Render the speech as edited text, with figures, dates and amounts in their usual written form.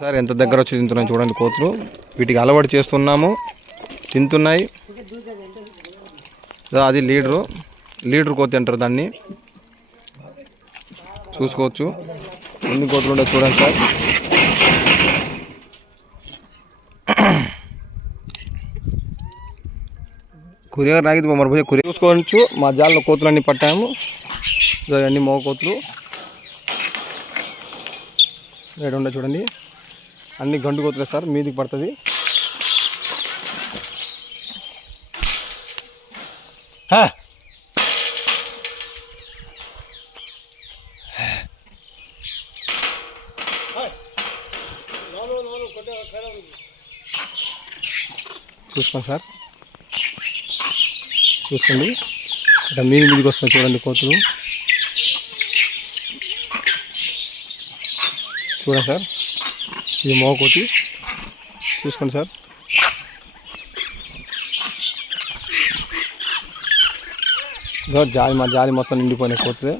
Sir ఎంత దగ్గర వచ్చి తింటున్నాయి చూడండి కోతులు. వీటికి అలవాటు చేస్తున్నాము, తింటున్నాయి. అది లీడర్ కోతి అంటారు దాన్ని. చూసుకోవచ్చు ఎన్ని కోతులు ఉండవు చూడండి సార్. కొరియర్ నాగితే మరి పోయి కొరియర్ చూసుకోవచ్చు. మా జాలలో కోతులన్నీ పట్టాము. అన్నీ మగ కోతులు రేటు ఉండే చూడండి. అన్ని గండు కోతులే సార్, మీదికి పడుతుంది. చూసుకోండి సార్, చూసుకోండి. ఇక్కడ మీదికి వస్తాయి చూడండి కోతులు. చూడండి సార్, ఇది మగ కోతి. చూసుకోండి సార్. మా జాలి మొత్తం నిండిపోయినాయి కోతులే.